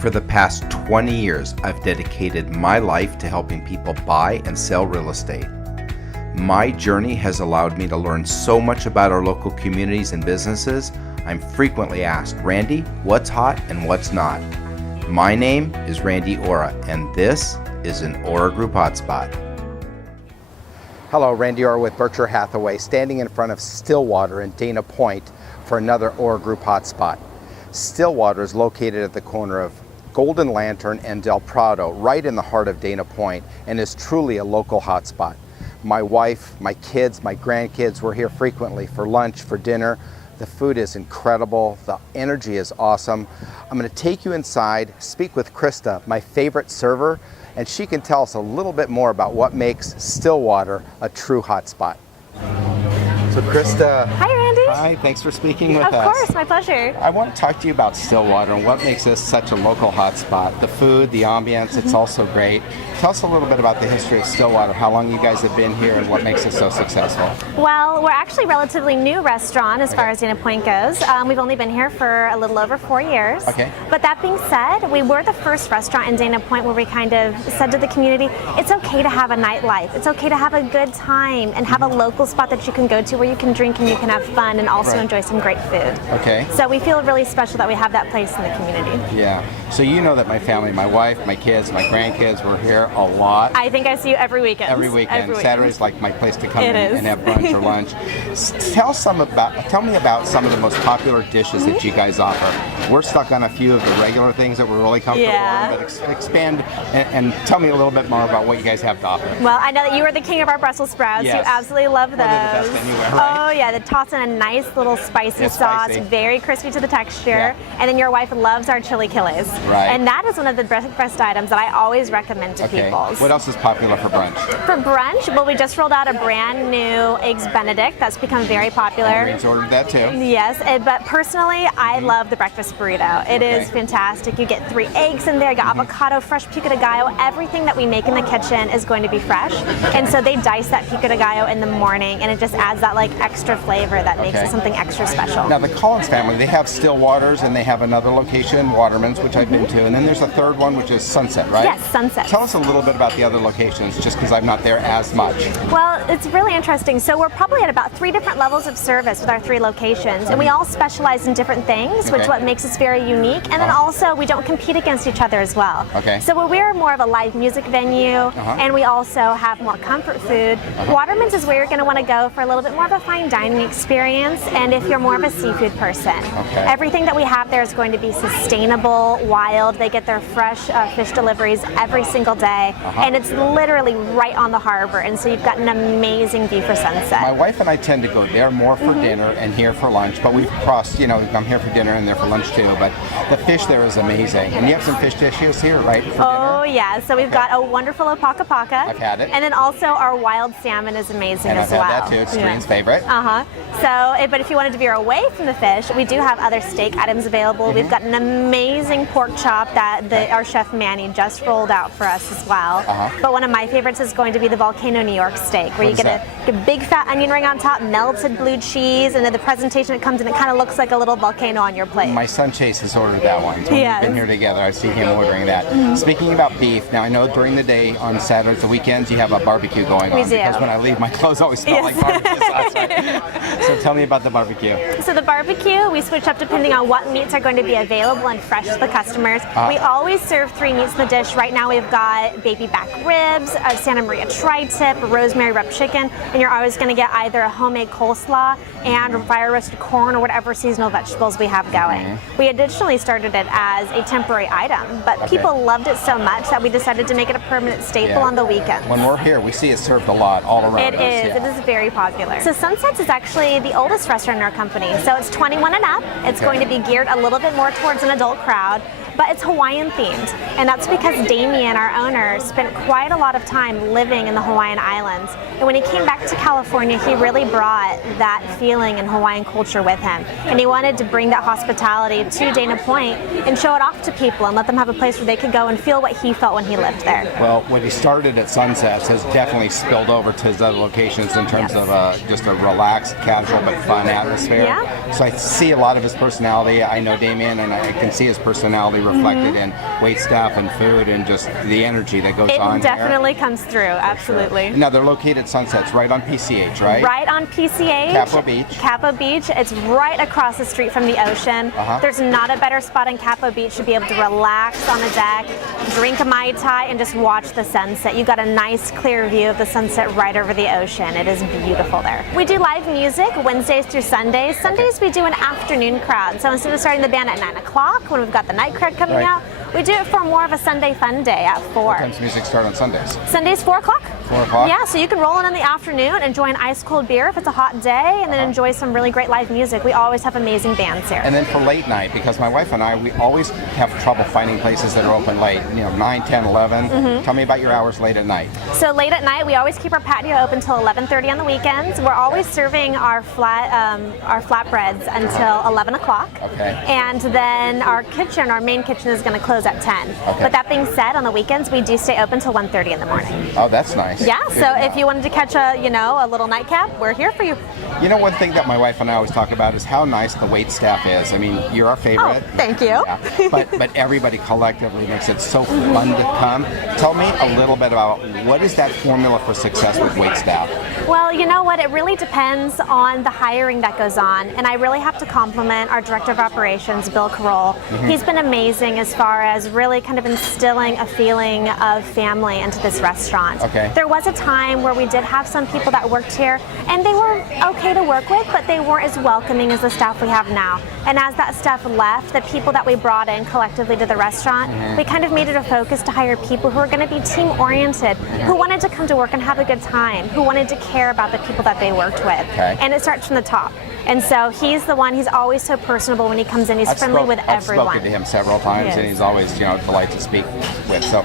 For the past 20 years, I've dedicated my life to helping people buy and sell real estate. My journey has allowed me to learn so much about our local communities and businesses. I'm frequently asked, Randy, what's hot and what's not? My name is Randy Ora, and this is an Ora Group Hot Spot. Hello, Randy Ora with Berkshire Hathaway, standing in front of StillWater in Dana Point for another Ora Group Hot Spot. StillWater is located at the corner of Golden Lantern and Del Prado, right in the heart of Dana Point, and is truly a local hotspot. My wife, my kids, my grandkids were here frequently for lunch, for dinner. The food is incredible. The energy is awesome. I'm going to take you inside, speak with Christa, my favorite server, and she can tell us a little bit more about what makes StillWater a true hotspot. So Christa. Hi, Randy. Hi, thanks for speaking with us. Of course, my pleasure. I want to talk to you about StillWater and what makes this such a local hotspot. The food, the ambience, it's also great. Tell us a little bit about the history of StillWater, how long you guys have been here and what makes it so successful. Well, we're actually a relatively new restaurant as far as Dana Point goes. We've only been here for a little over 4 years. Okay. But that being said, we were the first restaurant in Dana Point where we kind of said to the community, it's okay to have a nightlife. It's okay to have a good time and have a local spot that you can go to where you can drink and you can have fun and also enjoy some great food. Okay. So we feel really special that we have that place in the community. Yeah. So you know that my family, my wife, my kids, my grandkids were here a lot. I think I see you every weekend. Every weekend. Saturday's like my place to come in is. and have brunch or lunch. Tell me about some of the most popular dishes that you guys offer. We're stuck on a few of the regular things that we're really comfortable with, but expand and tell me a little bit more about what you guys have to offer. Well, I know that you are the king of our Brussels sprouts. Yes. You absolutely love those. Well, they're the best anywhere, right? Oh yeah, they toss in a nice little spicy sauce, very crispy to the texture, and then your wife loves our chili chiles. Right. And that is one of the best items that I always recommend to people. What else is popular for brunch? For brunch, well, we just rolled out a brand new Eggs Benedict that's become very popular. Irene's ordered that too. Yes, but personally, I love the breakfast burrito. It is fantastic. You get 3 eggs in there, you got avocado, fresh pico de gallo. Everything that we make in the kitchen is going to be fresh. And so they dice that pico de gallo in the morning, and it just adds that like extra flavor that makes it something extra special. Now the Collins family, they have StillWaters and they have another location, Waterman's, which I've been to, and then there's a third one, which is Sunset, right? Yes, Sunset. Tell us a little bit about the other locations, just because I'm not there as much. Well, it's really interesting. So we're probably at about 3 different levels of service with our 3 locations, and we all specialize in different things, which is what makes us very unique. And then also, we don't compete against each other as well. Okay. So we're more of a live music venue, and we also have more comfort food. Waterman's is where you're going to want to go for a little bit more of a fine dining experience, and if you're more of a seafood person. Everything that we have there is going to be sustainable, wild. They get their fresh fish deliveries every single day, and it's literally right on the harbor, and so you've got an amazing view for sunset. My wife and I tend to go there more for dinner and here for lunch, but we've crossed, you know, I'm here for dinner and there for lunch too, but the fish there is amazing. And you have some fish dishes here, right, for dinner? Yeah, so we've got a wonderful opaka paka. I've had it. And then also our wild salmon is amazing as well. And I've had that too, it's Stream's favorite. So, but if you wanted to veer away from the fish, we do have other steak items available. We've got an amazing pork chop that our chef Manny just rolled out for us as well. But one of my favorites is going to be the Volcano New York steak, where you get a big fat onion ring on top, melted blue cheese, and then the presentation it comes in, it kind of looks like a little volcano on your plate. My son Chase has ordered that one. So when we've been here together, I see him ordering that. Speaking about beef, now I know during the day on Saturdays, the weekends, you have a barbecue going on. Because when I leave, my clothes always smell like barbecue sauce. Right? So tell me about the barbecue. So the barbecue, we switch up depending on what meats are going to be available and fresh to the customers. We always serve 3 meats in the dish. Right now we've got baby back ribs, a Santa Maria tri-tip, rosemary rub chicken, and you're always going to get either a homemade coleslaw and fire roasted corn or whatever seasonal vegetables we have going. We additionally started it as a temporary item, but people loved it so much that we decided to make it a permanent staple on the weekends. When we're here, we see it served a lot all around us. It is very popular. So Sunset's is actually the oldest restaurant in our company. So it's 21 and up. It's going to be geared a little bit more towards an adult crowd, but it's Hawaiian themed. And that's because Damien, our owner, spent quite a lot of time living in the Hawaiian Islands. And when he came back to California, he really brought that feeling in Hawaiian culture with him. And he wanted to bring that hospitality to Dana Point and show it off to people and let them have a place where they could go and feel what he felt when he lived there. Well, what he started at Sunsets has definitely spilled over to his other locations in terms of just a relaxed, casual, but fun atmosphere. Yeah. So I see a lot of his personality. I know Damien, and I can see his personality reflected in wait staff and food and just the energy that goes on It definitely comes through, absolutely. Now they're located at Sunsets, right on PCH, right? Right on PCH. Capo Beach. Capo Beach. It's right across the street from the ocean. There's not a better spot in Capo Beach to be able to relax on the deck, drink a Mai Tai, and just watch the sunset. You've got a nice clear view of the sunset right over the ocean. It is beautiful there. We do live music Wednesdays through Sundays. Sundays we do an afternoon crowd. So instead of starting the band at 9 o'clock when we've got the night crowd coming out, we do it for more of a Sunday fun day at 4. What time's music start on Sundays? Sundays 4 o'clock. 4 o'clock? Yeah, so you can roll in the afternoon, enjoy an ice cold beer if it's a hot day, and then enjoy some really great live music. We always have amazing bands here. And then for late night, because my wife and I, we always have trouble finding places that are open late, 9, 10, 11. Tell me about your hours late at night. So late at night, we always keep our patio open till 11:30 on the weekends. We're always serving our flatbreads until 11 o'clock. Okay. And then our main kitchen is going to close at 10. Okay. But that being said, on the weekends, we do stay open till 1:30 in the morning. Oh, that's nice. Yeah, so if you wanted to catch a little nightcap, we're here for you. One thing that my wife and I always talk about is how nice the wait staff is. I mean, you're our favorite. Oh, thank you. Yeah. But everybody collectively makes it so fun to come. Tell me a little bit about what is that formula for success with wait staff? Well, you know what? It really depends on the hiring that goes on. And I really have to compliment our Director of Operations, Bill Carroll. He's been amazing as far as really kind of instilling a feeling of family into this restaurant. Okay. There was a time where we did have some people that worked here, and they were okay to work with, but they weren't as welcoming as the staff we have now. And as that staff left, the people that we brought in collectively to the restaurant, we kind of made it a focus to hire people who are going to be team-oriented, who wanted to come to work and have a good time, who wanted to care about the people that they worked with. Okay. And it starts from the top. And so he's always so personable when he comes in. He's friendly with everyone. I've spoken to him several times, and he's always, polite to speak with. So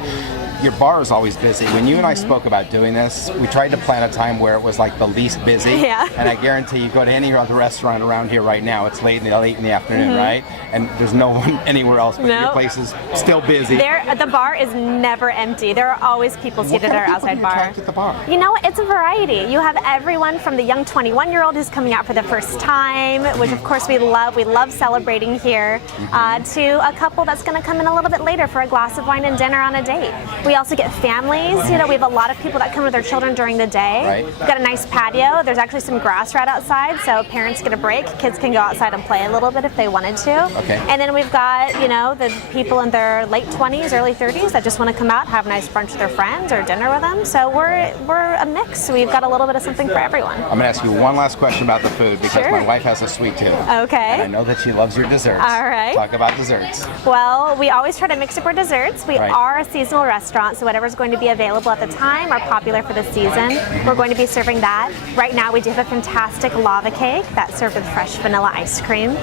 your bar is always busy. When you and I spoke about doing this, we tried to plan a time where it was like the least busy. Yeah. And I guarantee you go to any other restaurant around here right now, it's late in the afternoon, right? And there's no one anywhere else, but your place is still busy. The bar is never empty. There are always people seated at our outside bar. At the bar? You know what? It's a variety. You have everyone from the young 21-year-old who's coming out for the first time, which of course we love. We love celebrating here, to a couple that's going to come in a little bit later for a glass of wine and dinner on a date. We also get families. We have a lot of people that come with their children during the day. Right. We've got a nice patio. There's actually some grass right outside, so parents get a break. Kids can go outside and play a little bit if they wanted to. Okay. And then we've got, the people in their late 20s, early 30s that just want to come out, have a nice brunch with their friends or dinner with them. So we're a mix. We've got a little bit of something for everyone. I'm going to ask you one last question about the food because my wife has a sweet tooth. Okay. And I know that she loves your desserts. All right. Talk about desserts. Well, we always try to mix up our desserts. We are a seasonal restaurant, so whatever's going to be available at the time are popular for the season. We're going to be serving that. Right now we do have a fantastic lava cake that's served with fresh vanilla ice cream.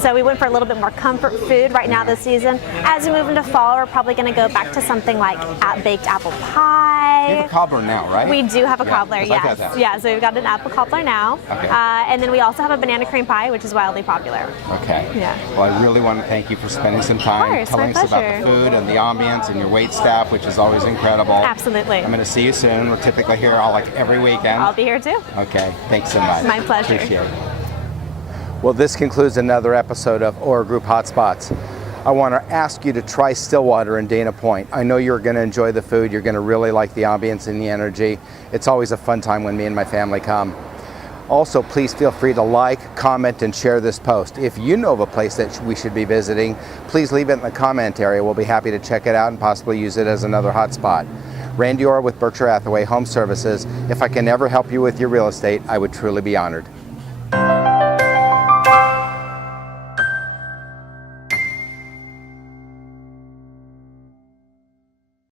So we went for a little bit more comfort food right now this season. As we move into fall, we're probably going to go back to something like baked apple pie. You have a cobbler now, right? We do have a cobbler, yes. Yeah, so we've got an apple cobbler now. Okay. And then we also have a banana cream pie, which is wildly popular. Okay. Yeah. Well, I really want to thank you for spending some time telling us about the food and the ambience and your wait staff, which is always incredible. Absolutely. I'm going to see you soon. We're typically here every weekend. I'll be here too. Okay. Thanks so much. My pleasure. Appreciate it. Well, this concludes another episode of Ora Group Hot Spots. I want to ask you to try StillWater in Dana Point. I know you're going to enjoy the food. You're going to really like the ambience and the energy. It's always a fun time when me and my family come. Also, please feel free to like, comment, and share this post. If you know of a place that we should be visiting, please leave it in the comment area. We'll be happy to check it out and possibly use it as another hotspot. Randy Ora with Berkshire Hathaway Home Services. If I can ever help you with your real estate, I would truly be honored.